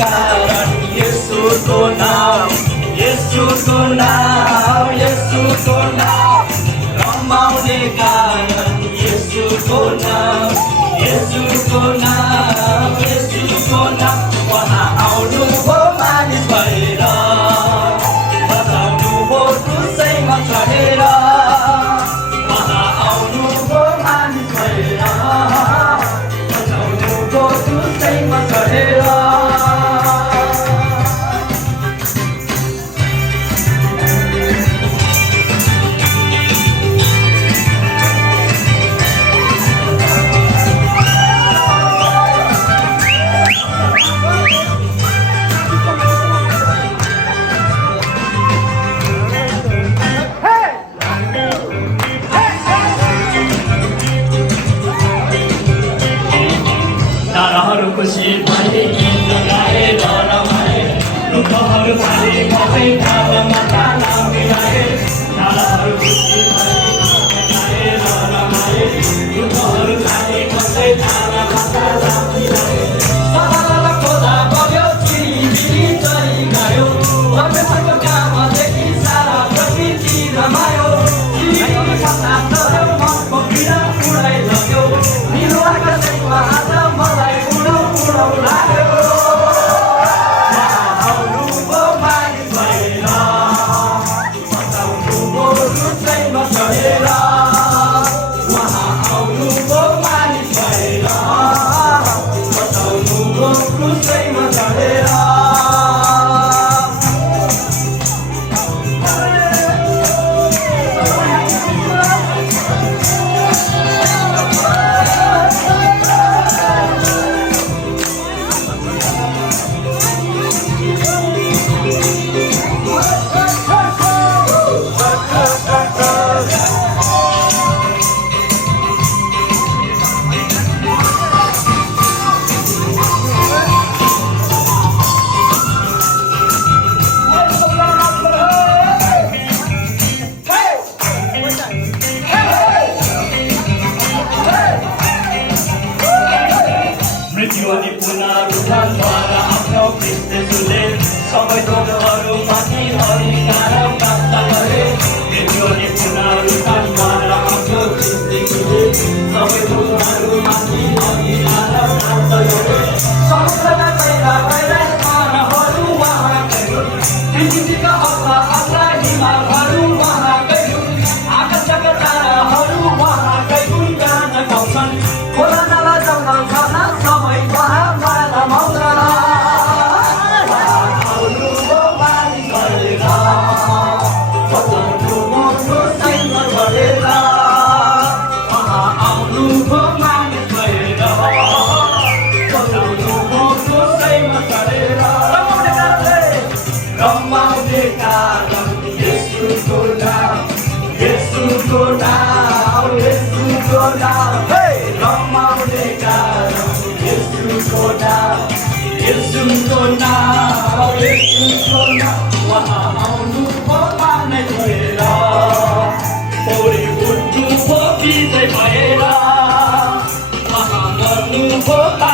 कारण येशूको नाम येशूको नाम येशूको नाम रमाउने कारण येशूको नाम येशूको नाम येशूको नाम वहाँ आउनुभयो मानिस भएर बचाउनुभयो क्रुसैमा चढेर वहाँ आउनुभयो मानिस भएर बचाउनुभयो क्रुसैमा चढेर खुसी भए गीत गाएर रमाए दुःखहरू भाले भए कालमा ताला मिलाए तालाहरू खुसी भए गाएर रमाए दुःखहरू भाले भए कालमा ताला मिलाए सदालाई खोला बग्यो चिरी चरी गयो परमेश्वरको कामदेखि सारा प्रकृति रमायो चिरीको सत्ता तर मनको पीडा उडाइलग्यो निलो आकाशमा आज मलाई मृत्युले पुनरुत्थानद्वारा आफ्नो क्रिस्टले सबै थोकहरूमाथि अधिकार प्राप्त गरे मृत्युले पुनरुत्थानद्वारा आफ्नो क्रिस्टले सबै थोकहरूमाथि अधिकार प्राप्त गरे समुद्रका पहिला पहिला स्थानहरू उहाँकै हुन् पृथ्वीका अग्ला अग्ला हिमालहरू उहाँकै हुन् आकाशका ताराहरू उहाँकै हुन् गान गाउँछन् खोला नाला जङ्गल छाना सबै वहाँ माला मौला आउनुभयो मानिस भएर बचाउनुभयो क्रुसैमा चढेर वहाँ आउनुभयो मानिस भएर बचाउनुभयो क्रुसैमा चढेर रमाउने कारण येशूको नाम येशूको नाम येशूको नाम रमाउने कारण येशूको नाम येशूको नाम येशूको नाम वहाँ आउनुभयो मानिस भएर पौडी उठ्नुभयो विजय भएर वहाँ मर्नुभयो